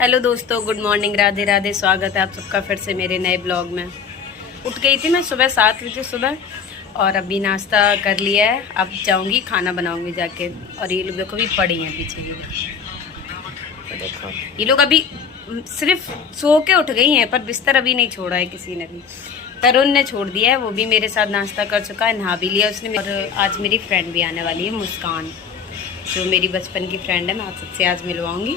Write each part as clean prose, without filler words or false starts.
Hello दोस्तों, good morning, Radhe Radhe. स्वागत है आप सबका फिर से मेरे नए ब्लॉग में। उठ गई थी मैं सुबह 7 बजे सुबह और अभी नाश्ता कर लिया है। अब जाऊंगी खाना बनाऊंगी जाके। और ये लोग देखो भी पड़ी हैं पीछे की। तो देखो ये लोग अभी सिर्फ सो के उठ गई हैं, पर बिस्तर अभी नहीं छोड़ा है किसी ने भी। तरुण ने छोड़ दिया है, वो भी मेरे साथ नाश्ता कर चुका है, नहा भी लिया उसने। और आज मेरी फ्रेंड भी आने वाली है, मुस्कान, जो मेरी बचपन की फ्रेंड है। मैं आप सबसे आज मिलवाऊंगी।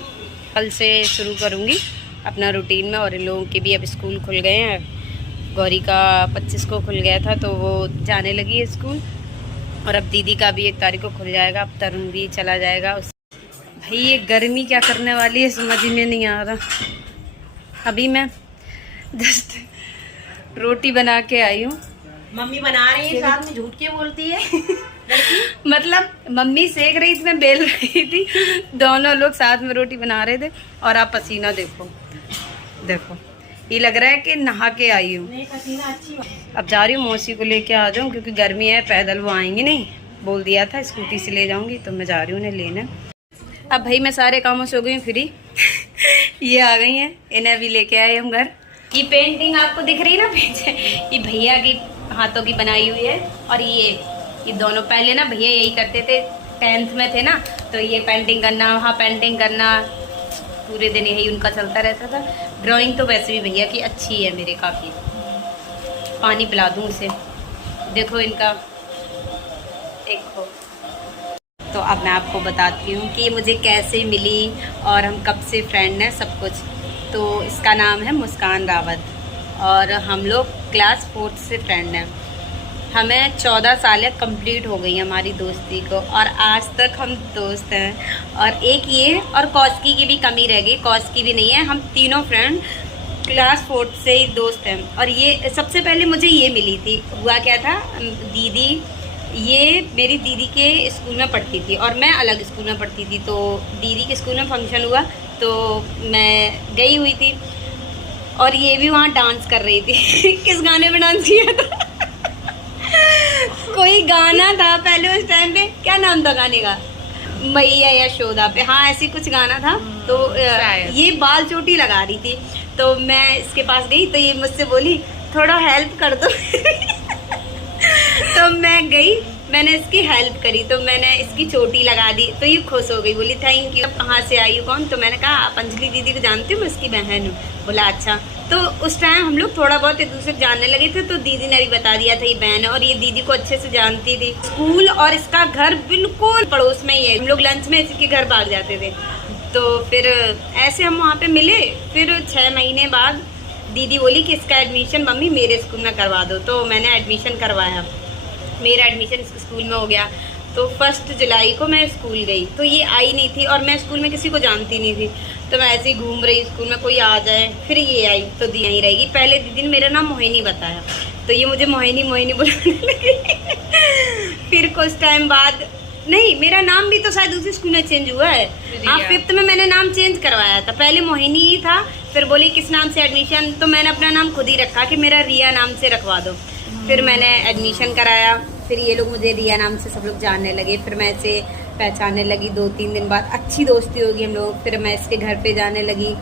कल से शुरू करूंगी अपना रूटीन में। और इन लोगों के भी अब स्कूल खुल गए हैं। गौरी का 25 को खुल गया था तो वो जाने लगी है स्कूल। और अब दीदी का भी 1 तारीख को खुल जाएगा। अब तरुण भी चला जाएगा। भाई ये गर्मी क्या करने वाली है समझ में नहीं आ रहा। अभी मैं जस्ट रोटी बना के आई हूँ। मम्मी बना रही है, साथ में झूठ के बोलती है मतलब मम्मी सेक रही थी, मैं बेल रही थी, दोनों लोग साथ में रोटी बना रहे थे। और आप पसीना देखो, देखो ये लग रहा है कि नहा के आई हूँ। पसीना अच्छी। अब जा रही हूँ मौसी को लेके आ जाऊँ, क्योंकि गर्मी है, पैदल वो आएंगी नहीं। बोल दिया था स्कूटी से ले जाऊंगी, तो मैं जा रही हूँ उन्हें लेने। अब भाई मैं सारे कामों से हो गई हूँ फ्री। ये आ गई हैं, इन्हें अभी लेके आए हम घर। ये पेंटिंग आपको दिख रही है ना पीछे, ये भैया की हाथों की बनाई हुई है। और ये दोनों पहले ना भैया यही करते थे, 10th में थे ना, तो ये पेंटिंग करना, वहाँ पेंटिंग करना, पूरे दिन यही उनका चलता रहता था। ड्राइंग तो वैसे भी भैया की अच्छी है मेरे काफ़ी। पानी पिला दूँ उसे, देखो इनका देखो। तो अब मैं आपको बताती हूँ कि ये मुझे कैसे मिली और हम कब से फ्रेंड हैं, सब कुछ। तो इसका नाम है मुस्कान रावत और हम लोग क्लास 4th से फ्रेंड हैं। हमें 14 सालें कंप्लीट हो गई हमारी दोस्ती को, और आज तक हम दोस्त हैं। और एक ये और कौशकी की भी कमी रह गई, कौशकी भी नहीं है। हम तीनों फ्रेंड क्लास 4th से ही दोस्त हैं। और ये सबसे पहले मुझे ये मिली थी। हुआ क्या था, दीदी, ये मेरी दीदी के स्कूल में पढ़ती थी और मैं अलग स्कूल में पढ़ती थी। तो दीदी के स्कूल में फंक्शन हुआ तो मैं गई हुई थी, और ये भी वहाँ डांस कर रही थी। किस गाने में डांस किया था? कोई गाना था पहले उस टाइम पे, क्या नाम था गाने का? मैया यशोदा पे, हाँ ऐसी कुछ गाना था। तो ये बाल चोटी लगा रही थी, तो मैं इसके पास गई तो ये मुझसे बोली थोड़ा हेल्प कर दो। तो मैं गई, मैंने इसकी हेल्प करी, तो मैंने इसकी चोटी लगा दी। तो ये खुश हो गई, बोली थैंक यू। कहाँ से आई हो, कौन? तो मैंने कहा आप अंजलि दीदी को जानती हूँ, मैं इसकी बहन हूँ। बोला अच्छा। तो उस टाइम हम लोग थोड़ा बहुत एक दूसरे जानने लगे थे, तो दीदी ने भी बता दिया था ये बहन है। और ये दीदी को अच्छे से जानती थी। स्कूल और इसका घर बिल्कुल पड़ोस में ही है, हम लोग लंच में इसके घर भाग जाते थे। तो फिर ऐसे हम वहाँ पे मिले। फिर 6 महीने बाद दीदी बोली कि इसका एडमिशन मम्मी मेरे स्कूल में करवा दो। तो मैंने एडमिशन करवाया, मेरा एडमिशन इस स्कूल में हो गया। तो 1 जुलाई को मैं स्कूल गई, तो ये आई नहीं थी और मैं स्कूल में किसी को जानती नहीं थी। तो मैं ऐसे ही घूम रही स्कूल में, कोई आ जाए। फिर ये आई तो दी यहीं रहेगी। पहले दीदी ने मेरा नाम मोहिनी बताया, तो ये मुझे मोहिनी मोहिनी बुलाने लगी। फिर कुछ टाइम बाद, नहीं मेरा नाम भी तो शायद उसी स्कूल में चेंज हुआ है। हाँ 5th में मैंने नाम चेंज करवाया था, पहले मोहिनी ही था। फिर बोली किस नाम से एडमिशन, तो मैंने अपना नाम खुद ही रखा कि मेरा रिया नाम से रखवा दो। फिर मैंने एडमिशन कराया। फिर ये लोग मुझे रिया नाम से सब लोग जानने लगे। फिर मैं इसे पहचानने लगी। 2-3 दिन बाद अच्छी दोस्ती होगी हम लोग। फिर मैं इसके घर पे जाने लगी,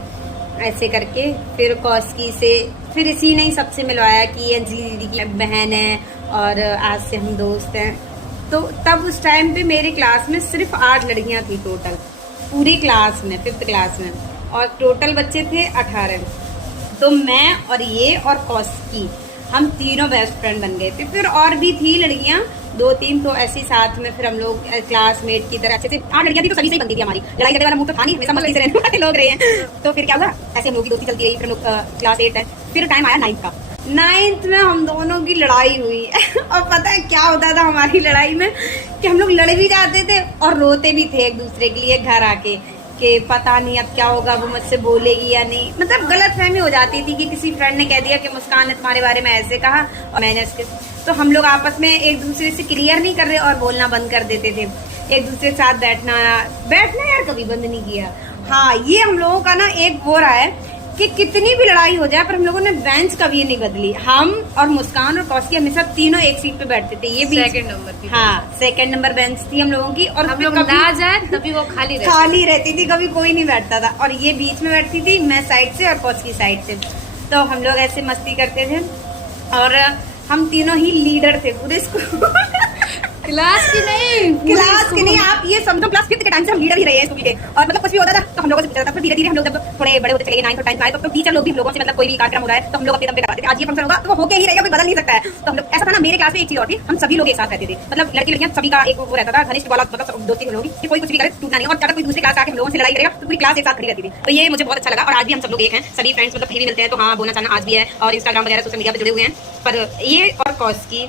ऐसे करके। फिर कौशकी से, फिर इसी ने ही सबसे मिलवाया कि ये अंजलि दीदी की बहन है और आज से हम दोस्त हैं। तो तब उस टाइम पे मेरी क्लास में सिर्फ 8 लड़कियां थी टोटल, पूरी क्लास में, 5th क्लास में। और टोटल बच्चे थे 18। तो मैं और ये और कौशकी, हम तीनों बेस्ट फ्रेंड बन गए थे। फिर और भी थी लड़कियां 2-3, तो ऐसी साथ में फिर हम लोग क्लासमेट की तरह अच्छे से 8 लड़कियां थी, तो सभी से ही बनती थी हमारी। लड़ाई करने वाला मुंह तो था नहीं, हमेशा मस्ती से रहने वाले लोग रहे हैं। तो फिर क्या हुआ, ऐसे हम लोग की दोस्ती चलती रही। फिर हम लोग क्लास 8 है। फिर टाइम आया 9th का। 9th में हम दोनों की लड़ाई हुई। और पता है क्या होता था हमारी लड़ाई में, कि हम लोग लड़ भी जाते थे और रोते भी थे एक दूसरे के लिए घर आके, कि पता नहीं अब क्या होगा, वो मुझसे बोलेगी या नहीं। मतलब गलतफहमी हो जाती थी कि किसी फ्रेंड ने कह दिया कि मुस्कान ने तुम्हारे बारे में ऐसे कहा और मैंने इसके, तो हम लोग आपस में एक दूसरे से क्लियर नहीं कर रहे और बोलना बंद कर देते थे। एक दूसरे के साथ बैठना यार कभी बंद नहीं किया। हाँ ये हम लोगों का ना एक वो रहा है कि कितनी भी लड़ाई हो जाए पर हम लोगों ने बेंच कभी नहीं बदली। हम और मुस्कान और कौशकी हमेशा तीनों एक सीट पे बैठते थे। ये भी सेकंड नंबर की। हाँ, सेकंड नंबर बेंच थी हम लोगों की। और हम लोग ना जाए तभी वो खाली रहती थी, कभी कोई नहीं बैठता था। और ये बीच में बैठती थी, मैं साइड से और कौशकी साइड से। तो हम लोग ऐसे मस्ती करते थे और हम तीनों ही लीडर थे पूरे स्कूल क्लास की नहीं, आप ये समझो क्लास 5th के टाइम से हम लीडर ही रहे हैं स्कूल के। और मतलब कुछ भी होता था तो हम लोगों से पूछा जाता था। फिर धीरे धीरे हम लोग जब थोड़े बड़े होते चले, 9th और 10th आए, तो टीचर लोग भी हम लोगों से मतलब कोई भी कार्यक्रम हो रहा है तो हम लोग अपने दम पे करवाते थे। आज ये फंक्शन होगा तो वो होके ही रहेगा, कोई बदल नहीं सकता है। तो हम लोग ऐसा था ना, मेरे क्लास में एक चीज और थी, हम सभी लोग एक साथ रहते थे। मतलब लड़के लड़कियां सभी का एक वो रहता था, घनिष्ठ वाला मतलब दोस्ती लोग कि कोई कुछ भी करे टूटना नहीं। और अगर कोई दूसरे क्लास आके हम लोगों से लड़ाई करेगा तो पूरी क्लास एक साथ खड़ी रहती थी। तो ये मुझे बहुत अच्छा लगा। और आज भी हम सब लोग एक हैं, सभी फ्रेंड्स मतलब कहीं भी मिलते हैं तो हाँ बोलना चाहना आज भी है। और इंस्टाग्राम वगैरह सोशल मीडिया पे जुड़े हुए हैं। पर ये और कौशकी,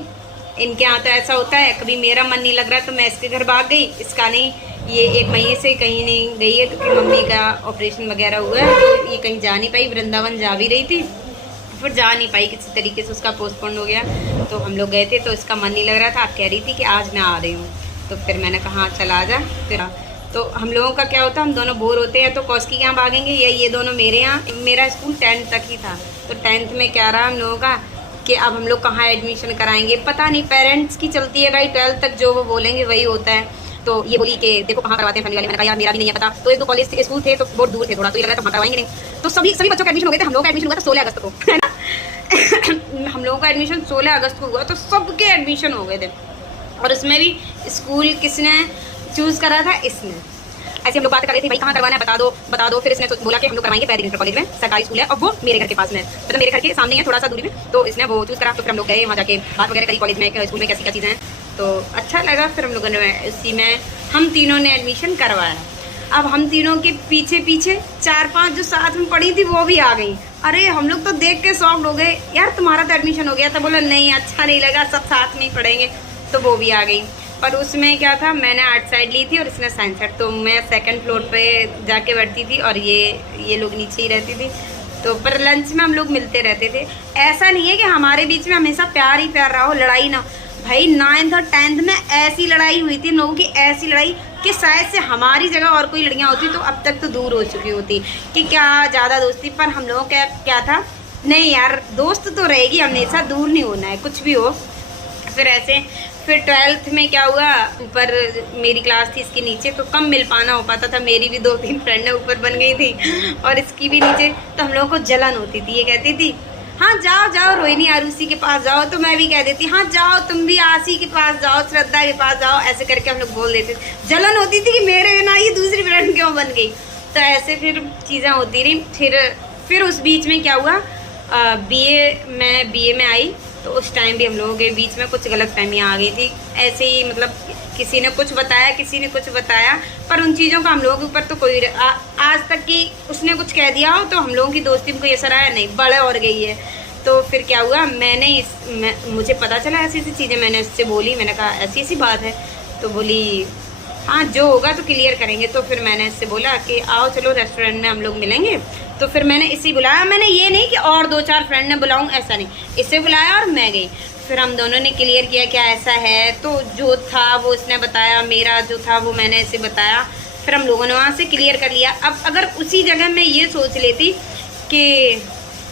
इनके यहाँ तो ऐसा होता है, कभी मेरा मन नहीं लग रहा तो मैं इसके घर भाग गई, इसका नहीं। ये 1 महीने से कहीं नहीं गई है क्योंकि मम्मी का ऑपरेशन वगैरह हुआ है तो ये कहीं जा नहीं पाई। वृंदावन जा भी रही थी, फिर जा नहीं पाई, किसी तरीके से उसका पोस्टपोन हो गया। तो हम लोग गए थे तो इसका मन नहीं लग रहा था। आप कह रही थी कि आज मैं आ रही हूँ, तो फिर मैंने कहा हाँ चल आ जा। फिर तो हम लोगों का क्या होता है, हम दोनों बोर होते हैं तो कौशकी के यहाँ भागेंगे या ये दोनों मेरे यहाँ। मेरा स्कूल 10th तक ही था, तो 10th में क्या रहा हम लोगों का कि अब हम लोग कहाँ एडमिशन कराएंगे पता नहीं। पेरेंट्स की चलती है भाई, 12th तक जो वो बोलेंगे वही होता है। तो ये बोली कि देखो कहाँ करवाते हैं फैमिली वाले। मैंने कहा यार मेरा भी नहीं है पता। तो 1-2 कॉलेज स्कूल थे तो बहुत दूर थे थोड़ा, तो ये लगा तो वहाँ करवाएंगे नहीं। तो सभी बच्चों का एडमिशन हो गए थे। हम लोगों का एडमिशन हुआ था 16 अगस्त को, है ना। हम लोगों का एडमिशन 16 अगस्त को हुआ तो सबके एडमिशन हो गए थे। और उसमें भी स्कूल किसने चूज करा था, इसने। ऐसे हम लोग बात कर रहे थे भाई कहाँ करवाना है बता दो। फिर इसने बोला कि हम लोग करवाएंगे पैरिस इंटर कॉलेज में, सरकारी स्कूल है और वो मेरे घर के पास में, मतलब मेरे घर के सामने है थोड़ा सा दूरी में। तो इसने वो चूज करा। तो फिर हम लोग गए वहाँ जाके बात वगैरह करी कॉलेज में, स्कूल में कैसी क्या चीज़ें हैं। तो अच्छा लगा। फिर हम लोगों ने उसी में हम तीनों ने एडमिशन करवाया। अब हम तीनों के पीछे 4-5 जो साथ में पढ़ी थी वो भी आ गई। अरे हम लोग तो देख के शॉक्ड हो गए, यार तुम्हारा तो एडमिशन हो गया था। बोला नहीं अच्छा नहीं लगा, सब साथ में ही पढ़ेंगे। तो वो भी आ गई। पर उसमें क्या था, मैंने आर्ट साइड ली थी और इसने साइंस साइड। तो मैं 2nd फ्लोर पे जाके बैठती थी और ये लोग नीचे ही रहती थी। तो पर लंच में हम लोग मिलते रहते थे। ऐसा नहीं है कि हमारे बीच में हमेशा प्यार ही प्यार रहा हो, लड़ाई ना। भाई 9th और 10th में ऐसी लड़ाई हुई थी लोगों की, ऐसी लड़ाई कि शायद से हमारी जगह और कोई लड़कियां होती तो अब तक तो दूर हो चुकी होती कि क्या ज़्यादा दोस्ती। पर हम लोगों का क्या था, नहीं यार दोस्त तो रहेगी हमेशा, दूर नहीं होना है कुछ भी हो। फिर ऐसे फिर 12th में क्या हुआ, ऊपर मेरी क्लास थी इसके नीचे तो कम मिल पाना हो पाता था। मेरी भी 2-3 फ्रेंडें ऊपर बन गई थी और इसकी भी नीचे। तो हम लोगों को जलन होती थी। ये कहती थी हाँ जाओ रोहिणी आरुषि के पास जाओ। तो मैं भी कह देती हाँ जाओ तुम भी आशी के पास जाओ, श्रद्धा के पास जाओ। ऐसे करके हम लोग बोल देते थे। जलन होती थी कि मेरे ना ये दूसरी फ्रेंड क्यों बन गई। तो ऐसे फिर चीज़ें होती रही। फिर उस बीच में क्या हुआ, मैं बीए में आई तो उस टाइम भी हम लोगों के बीच में कुछ गलतफहमियां आ गई थी। ऐसे ही मतलब किसी ने कुछ बताया, किसी ने कुछ बताया, पर उन चीज़ों का हम लोगों के ऊपर तो कोई आज तक कि उसने कुछ कह दिया हो तो हम लोगों की दोस्ती में कोई असर आया नहीं, बड़े और गई है। तो फिर क्या हुआ, मुझे पता चला ऐसी ऐसी चीज़ें, मैंने उससे बोली, मैंने कहा ऐसी ऐसी बात है। तो बोली हाँ जो होगा तो क्लियर करेंगे। तो फिर मैंने इससे बोला कि आओ चलो रेस्टोरेंट में हम लोग मिलेंगे। तो फिर मैंने इसे बुलाया। मैंने ये नहीं कि और 2-4 फ्रेंड ने बुलाऊं, ऐसा नहीं, इसे बुलाया और मैं गई। फिर हम दोनों ने क्लियर किया क्या ऐसा है। तो जो था वो इसने बताया, मेरा जो था वो मैंने इसे बताया। फिर हम लोगों ने वहाँ से क्लियर कर लिया। अब अगर उसी जगह मैं ये सोच लेती कि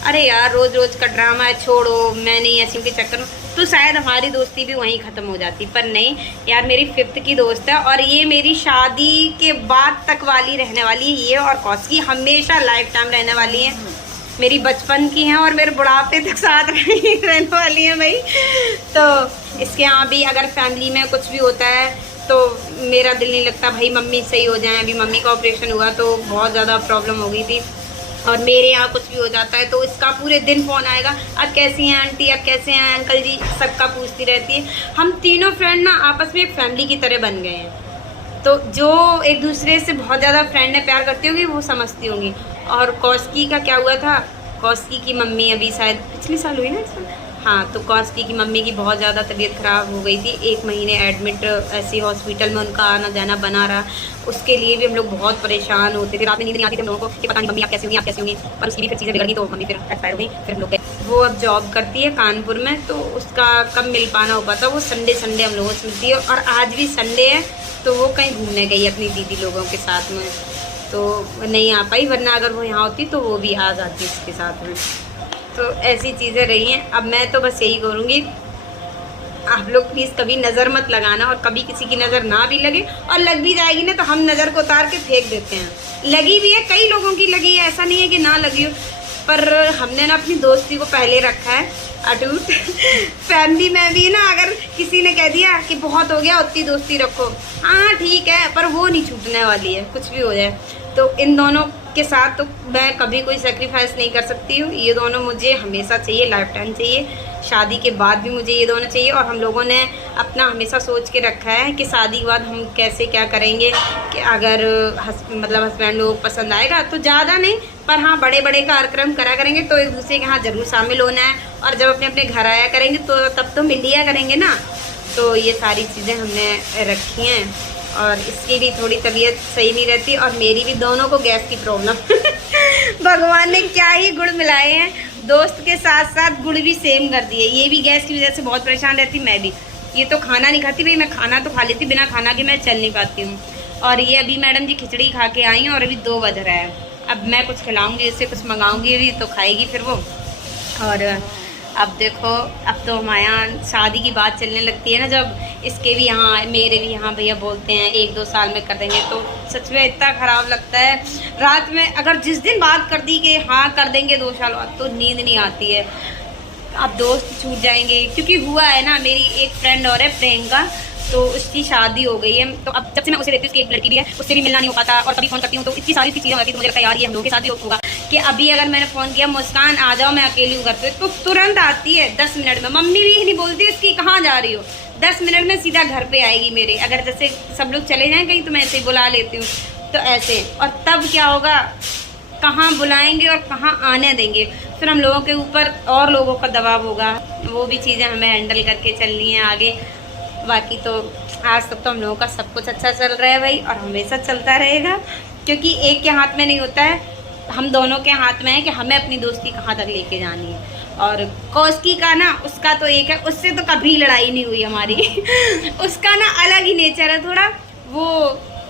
अरे यार रोज़ रोज़ का ड्रामा है, छोड़ो मैं नहीं ऐसी के चक्कर में, तो शायद हमारी दोस्ती भी वहीं ख़त्म हो जाती। पर नहीं यार, मेरी 5th की दोस्त है और ये मेरी शादी के बाद तक वाली रहने वाली है। ये और कौशकी हमेशा लाइफ टाइम रहने वाली है, मेरी बचपन की हैं और मेरे बुढ़ापे तक साथ रहने वाली हैं भाई। तो इसके यहाँ भी अगर फैमिली में कुछ भी होता है तो मेरा दिल नहीं लगता भाई मम्मी सही हो जाए। अभी मम्मी का ऑपरेशन हुआ तो बहुत ज़्यादा प्रॉब्लम हो गई थी और मेरे यहाँ कुछ भी हो जाता है तो इसका पूरे दिन फ़ोन आएगा, अब कैसी हैं आंटी, अब कैसे हैं अंकल जी, सबका पूछती रहती है। हम तीनों फ्रेंड ना आपस में एक फैमिली की तरह बन गए हैं। तो जो एक दूसरे से बहुत ज़्यादा फ्रेंड है प्यार करती होगी वो समझती होंगी। और कौशकी का क्या हुआ था, कौशकी की मम्मी अभी शायद पिछले साल हुई ना इस साल, हाँ, तो कौशकी की मम्मी की बहुत ज़्यादा तबीयत ख़राब हो गई थी। 1 महीने एडमिट ऐसी हॉस्पिटल में उनका आना जाना बना रहा। उसके लिए भी हम लोग बहुत परेशान होते थे, रात में नींद नहीं आती थी हम लोगों को कि पता नहीं मम्मी आप कैसी होंगी, आप कैसी होंगी। पर उसकी भी फिर चीज़ें बिगड़ गई तो मम्मी फिर एक्सपायर हो गई। फिर हम लोग वो अब जॉब करती है कानपुर में, तो उसका कब मिल पाना हो पाता, वो संडे हम लोगों से मिलती है। और आज भी संडे है तो वो कहीं घूमने गई अपनी दीदी लोगों के साथ में। तो नहीं आ पाई, वरना अगर वो यहाँ होती तो वो भी आ जाती इसके साथ में। तो ऐसी चीज़ें रही हैं। अब मैं तो बस यही करूँगी, आप लोग प्लीज़ कभी नज़र मत लगाना, और कभी किसी की नज़र ना भी लगे, और लग भी जाएगी ना तो हम नज़र को उतार के फेंक देते हैं। लगी भी है, कई लोगों की लगी है, ऐसा नहीं है कि ना लगी हो, पर हमने ना अपनी दोस्ती को पहले रखा है अटूट। फैमिली में भी ना अगर किसी ने कह दिया कि बहुत हो गया उतनी दोस्ती रखो, हाँ ठीक है, पर वो नहीं छूटने वाली है कुछ भी हो जाए। तो इन दोनों के साथ तो मैं कभी कोई सेक्रीफाइस नहीं कर सकती हूँ। ये दोनों मुझे हमेशा चाहिए, लाइफ टाइम चाहिए, शादी के बाद भी मुझे ये दोनों चाहिए। और हम लोगों ने अपना हमेशा सोच के रखा है कि शादी के बाद हम कैसे क्या करेंगे, कि अगर मतलब हस्बैंड लोग पसंद आएगा तो ज़्यादा नहीं, पर हाँ बड़े बड़े कार्यक्रम करा करेंगे, तो एक दूसरे के यहाँ ज़रूर शामिल होना है। और जब अपने अपने घर आया करेंगे तो तब तो मिल लिया करेंगे ना। तो ये सारी चीज़ें हमने रखी हैं। और इसकी भी थोड़ी तबीयत सही नहीं रहती, और मेरी भी, दोनों को गैस की प्रॉब्लम। भगवान ने क्या ही गुड़ मिलाए हैं, दोस्त के साथ साथ गुड़ भी सेम कर दिए। ये भी गैस की वजह से बहुत परेशान रहती, मैं भी। ये तो खाना नहीं खाती भाई, मैं खाना तो खा लेती, बिना खाना के मैं चल नहीं पाती हूँ। और ये अभी मैडम जी खिचड़ी खा के आई हैं, और अभी 2 बज रहा है। अब मैं कुछ खिलाऊँगी, इससे कुछ मंगाऊँगी अभी, तो खाएगी फिर वो। और अब देखो, अब तो हमारे यहाँ शादी की बात चलने लगती है ना, जब इसके भी यहाँ मेरे भी यहाँ भैया बोलते हैं 1-2 साल में कर देंगे, तो सच में इतना ख़राब लगता है। रात में अगर जिस दिन बात कर दी कि हाँ कर देंगे 2 साल बाद, तो नींद नहीं आती है। अब दोस्त छूट जाएंगे, क्योंकि हुआ है ना, मेरी एक फ्रेंड और है प्रियंका, तो उसकी शादी हो गई है। तो अब जब से मैं उसे देखती हूँ, उसकी एक लड़की भी है, उससे भी मिलना नहीं हो पाता, और कभी फ़ोन करती हूँ तो इतनी सारी चीज़ें होती है, तो मुझे लगता है यार ये हम लोगों के साथ भी होगा कि अभी अगर मैंने फ़ोन किया, मुस्कान आ जाओ मैं अकेली हूँ घर पे, तो तुरंत आती है 10 मिनट में। मम्मी भी नहीं बोलती उसकी कहाँ जा रही हो, 10 मिनट में सीधा घर पे आएगी मेरे। अगर जैसे सब लोग चले जाएँ कहीं तो मैं ऐसे ही बुला लेती हूँ, तो ऐसे। और तब क्या होगा, कहाँ बुलाएंगे और कहाँ आने देंगे, फिर हम लोगों के ऊपर और लोगों का दबाव होगा। वो भी चीज़ें हमें हैंडल करके चलनी है आगे। बाकी तो आज तक तो हम लोगों का सब कुछ अच्छा चल रहा है भाई, और हमेशा चलता रहेगा, क्योंकि एक के हाथ में नहीं होता है, हम दोनों के हाथ में है कि हमें अपनी दोस्ती कहाँ तक लेके जानी है। और कौस्की का ना, उसका तो एक है, उससे तो कभी लड़ाई नहीं हुई हमारी। उसका ना अलग ही नेचर है थोड़ा, वो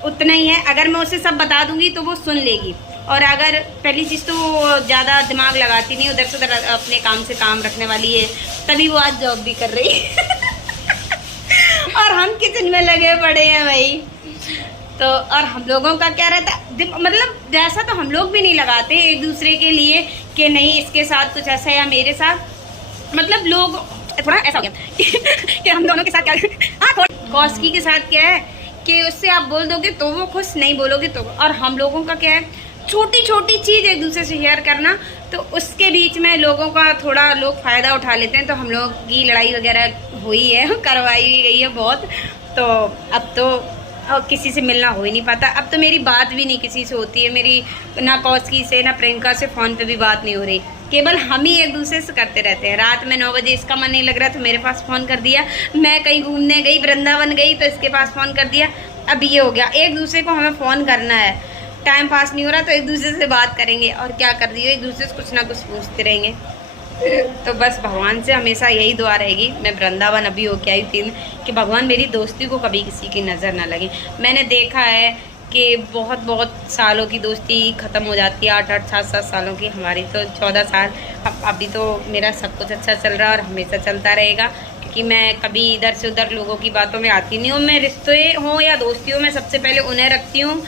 उतना ही है। अगर मैं उसे सब बता दूंगी तो वो सुन लेगी, और अगर पहली चीज़ तो वो ज़्यादा दिमाग लगाती नहीं, उधर से उधर अपने काम से काम रखने वाली है, तभी वो आज जॉब भी कर रही है। और हम किचन में लगे पड़े हैं भाई। तो और हम लोगों का क्या रहता है, मतलब जैसा तो हम लोग भी नहीं लगाते एक दूसरे के लिए कि नहीं इसके साथ कुछ ऐसा है या मेरे साथ, मतलब लोग थोड़ा ऐसा हो गया कि हम दोनों के साथ क्या, हाँ कौस्की के साथ क्या है कि उससे आप बोल दोगे तो वो खुश, नहीं बोलोगे तो। और हम लोगों का क्या है, छोटी छोटी चीज़ एक दूसरे से शेयर करना, तो उसके बीच में लोगों का थोड़ा लोग फ़ायदा उठा लेते हैं। तो हम लोग की लड़ाई वगैरह हुई है, करवाई भी गई है बहुत। तो अब तो किसी से मिलना हो ही नहीं पाता। अब तो मेरी बात भी नहीं किसी से होती है, मेरी ना कौस्की से ना प्रियंका से फ़ोन पे भी बात नहीं हो रही, केवल हम ही एक दूसरे से करते रहते हैं। रात में 9 बजे इसका मन नहीं लग रहा तो मेरे पास फ़ोन कर दिया, मैं कहीं घूमने गई, वृंदावन गई, तो इसके पास फ़ोन कर दिया। अब ये हो गया, एक दूसरे को हमें फ़ोन करना है, टाइम पास नहीं हो रहा तो एक दूसरे से बात करेंगे, और क्या कर रही हो, एक दूसरे से कुछ ना कुछ पूछते रहेंगे। तो बस भगवान से हमेशा यही दुआ रहेगी। मैं वृंदावन अभी होके आई 3 कि भगवान मेरी दोस्ती को कभी किसी की नज़र ना लगे। मैंने देखा है कि बहुत बहुत सालों की दोस्ती ख़त्म हो जाती है, 8-8 7-7 सालों की, हमारी तो 14 साल। अभी तो मेरा सब कुछ अच्छा चल रहा है और हमेशा चलता रहेगा, क्योंकि मैं कभी इधर से उधर लोगों की बातों में आती नहीं हूँ। मैं रिश्ते हों या दोस्ती हो, मैं सबसे पहले उन्हें रखती हूँ,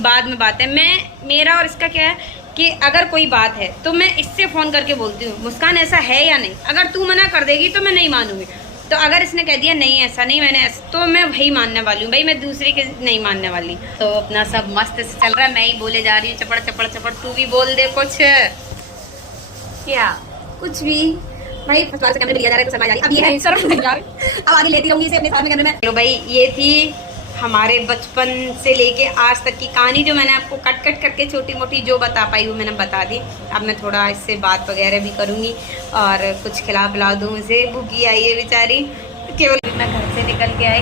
बाद में बातें। मेरा और इसका क्या है कि अगर कोई बात है तो मैं इससे फ़ोन करके बोलती हूँ, मुस्कान ऐसा है या नहीं, अगर तू मना कर देगी तो मैं नहीं मानूंगी। तो अगर इसने कह दिया नहीं ऐसा नहीं, मैंने ऐसा, तो मैं वही मानने वाली हूँ भाई, मैं दूसरे के नहीं मानने वाली। तो अपना सब मस्त से चल रहा है, मैं ही बोले जा रही हूँ चपड़ चपड़ चपड़, तू भी बोल दे कुछ। क्या कुछ भी भाई, कैमरे लिया जा रहा है तो समझ आ रही। अब ये है शर्म नहीं आ रही, अब आगे लेती रहूंगी इसे अपने साथ में कैमरे में। तो भाई ये थी हमारे बचपन से लेके आज तक की कहानी, जो मैंने आपको कट कट करके छोटी मोटी जो बता पाई वो मैंने बता दी। अब मैं थोड़ा इससे बात वगैरह भी करूँगी और कुछ खिला पिला दूँ इसे, भूखी आई है बेचारी। केवल मैं घर से निकल के आई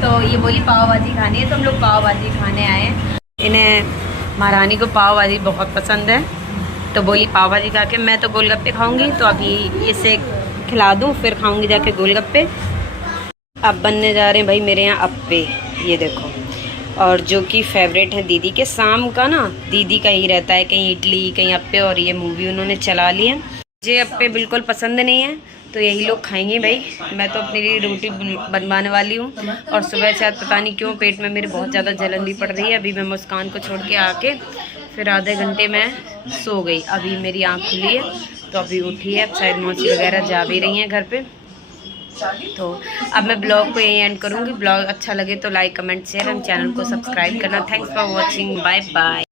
तो ये बोली पाव भाजी खानी है, तो हम लोग पाव भाजी खाने आए हैं। इन्हें महारानी को पाव भाजी बहुत पसंद है, तो बोली पाव भाजी खा के मैं तो गोलगप्पे खाऊंगी, तो अभी इसे खिला दूँ फिर खाऊंगी जाके गोलगप्पे। अब बनने जा रहे हैं भाई मेरे यहाँ अप्पे, ये देखो और जो कि फेवरेट है दीदी के। शाम का ना दीदी का ही रहता है, कहीं इडली कहीं अप्पे, और ये मूवी उन्होंने चला ली है। मुझे अप्पे बिल्कुल पसंद नहीं है, तो यही लोग खाएंगे भाई। मैं तो अपने लिए रोटी बनवाने वाली हूँ। और सुबह से आज पता नहीं क्यों पेट में मेरे बहुत ज़्यादा जलन भी पड़ रही है। अभी मैं मुस्कान को छोड़ के आके फिर आधे घंटे में सो गई। अभी मेरी आँख खुली है तो अभी उठी है। अब शायद मौसी वगैरह जा भी रही हैं घर पे। तो अब मैं ब्लॉग को यही एंड करूँगी। ब्लॉग अच्छा लगे तो like comment share and channel को सब्सक्राइब करना। Thanks for watching, bye bye.